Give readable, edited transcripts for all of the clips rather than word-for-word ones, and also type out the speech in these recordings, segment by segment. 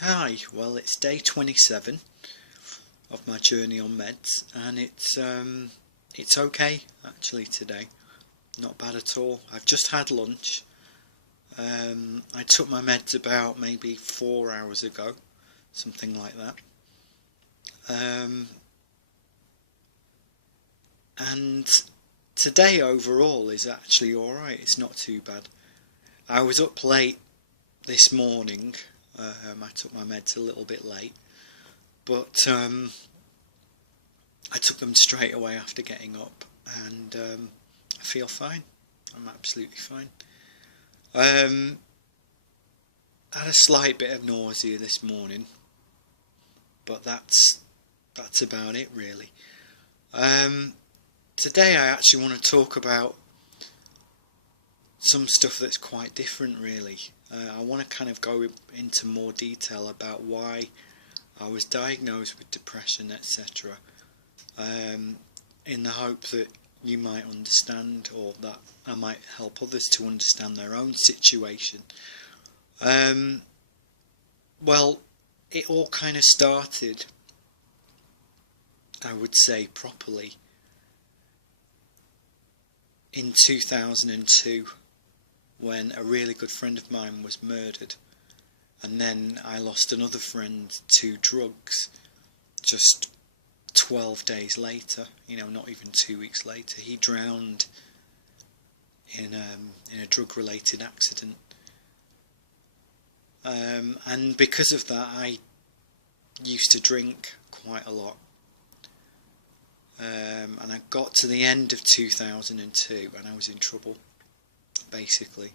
Hi, well, it's day 27 of my journey on meds, and it's okay actually today. Not bad at all. I've just had lunch. I took my meds about maybe 4 hours ago, something like that. Um, and today overall is actually alright. It's not too bad. I was up late this morning. I took my meds a little bit late, but I took them straight away after getting up, and I feel fine. I'm absolutely fine. Um, I had a slight bit of nausea this morning, but that's about it really. Um, Today I actually want to talk about some stuff that's quite different really. I want to kind of go into more detail about why I was diagnosed with depression, etc. Um, in the hope that you might understand, or that I might help others to understand their own situation. Um, well, it all kind of started, I would say, properly in 2002 when a really good friend of mine was murdered, and then I lost another friend to drugs just 12 days later, not even 2 weeks later. He drowned in a drug related accident. And because of that, I used to drink quite a lot. And I got to the end of 2002 and I was in trouble, basically.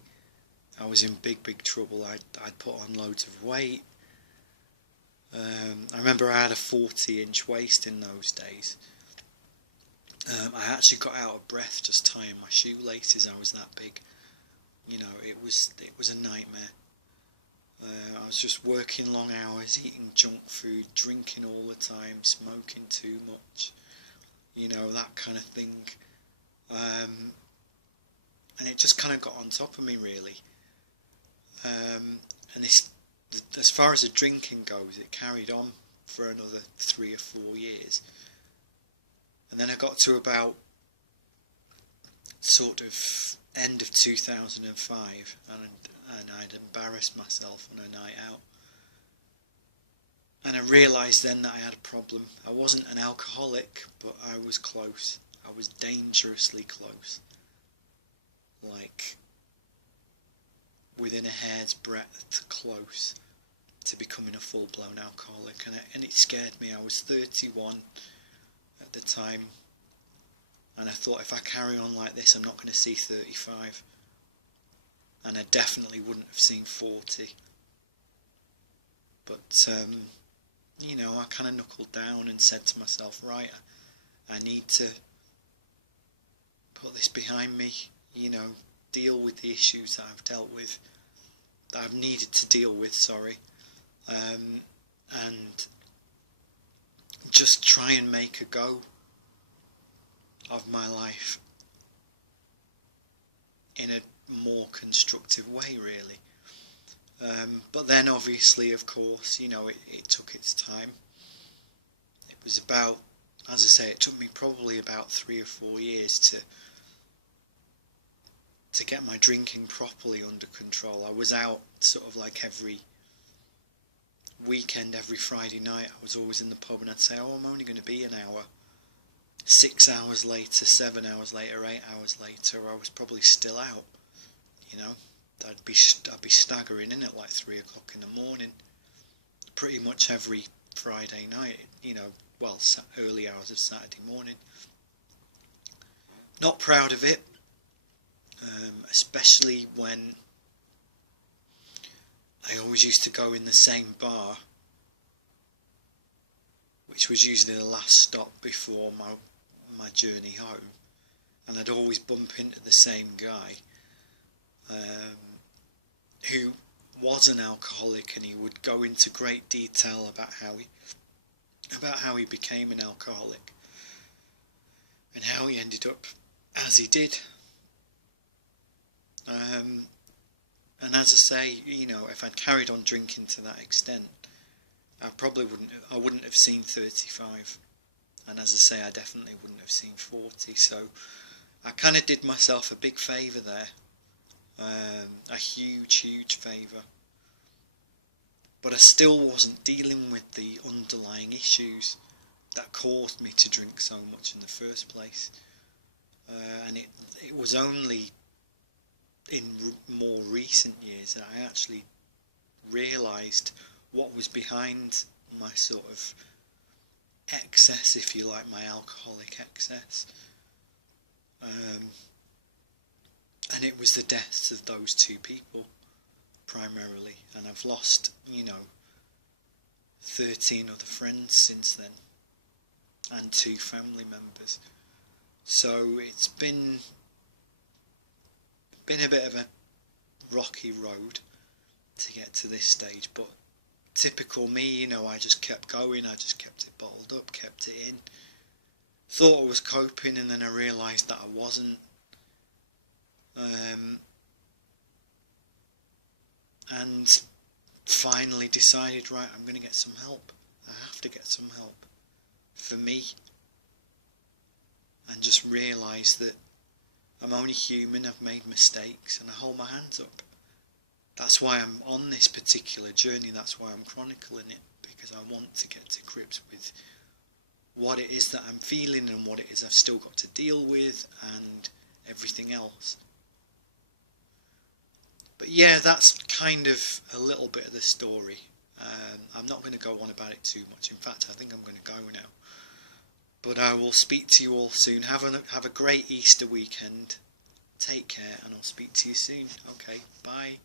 I was in big trouble. I'd put on loads of weight. I remember I had a 40-inch waist in those days. I actually got out of breath just tying my shoelaces. I was that big. It was a nightmare. I was just working long hours, eating junk food, drinking all the time, smoking too much, that kind of thing. Um, and it just kind of got on top of me, really. And as far as the drinking goes, it carried on for another 3 or 4 years. And then I got to about sort of end of 2005, and I'd embarrassed myself on a night out. And I realised then that I had a problem. I wasn't an alcoholic, but I was close. I was dangerously close. Like, within a hair's breadth close to becoming a full-blown alcoholic. And it scared me. I was 31 at the time. And I thought, if I carry on like this, I'm not going to see 35. And I definitely wouldn't have seen 40. But, I kind of knuckled down and said to myself, right, I need to put this behind me, deal with the issues that I've dealt with, that I've needed to deal with, and just try and make a go of my life in a more constructive way, really. But then obviously, of course, it took its time. It was about, as I say, it took me probably about 3 or 4 years to get my drinking properly under control. I was out sort of like every weekend, every Friday night. I was always in the pub and I'd say, I'm only going to be an hour. 6 hours later, 7 hours later, 8 hours later, I was probably still out. I'd be staggering in at like 3 o'clock in the morning, pretty much every Friday night. Early hours of Saturday morning. Not proud of it, especially when I always used to go in the same bar, which was usually the last stop before my journey home, and I'd always bump into the same guy, who was an alcoholic, and he would go into great detail about how he became an alcoholic and how he ended up as he did. And as I say, if I'd carried on drinking to that extent, I wouldn't have seen 35, and as I say, I definitely wouldn't have seen 40. So I kind of did myself a big favour there, a huge favour. But I still wasn't dealing with the underlying issues that caused me to drink so much in the first place. And it was only in more recent years that I actually realised what was behind my sort of excess, if you like, my alcoholic excess. And it was the deaths of those two people primarily, and I've lost 13 other friends since then, and 2 family members. So it's been a bit of a rocky road to get to this stage, but typical me, I just kept going, I just kept it bottled up, kept it in, thought I was coping, and then I realised that I wasn't. And finally decided, right, I'm going to get some help. I have to get some help for me, and just realise that I'm only human, I've made mistakes, and I hold my hands up. That's why I'm on this particular journey, that's why I'm chronicling it, because I want to get to grips with what it is that I'm feeling and what it is I've still got to deal with and everything else. But yeah, that's kind of a little bit of the story. I'm not going to go on about it too much. In fact, I think I'm going to go now. But I will speak to you all soon. Have a great Easter weekend. Take care, and I'll speak to you soon. Okay, bye.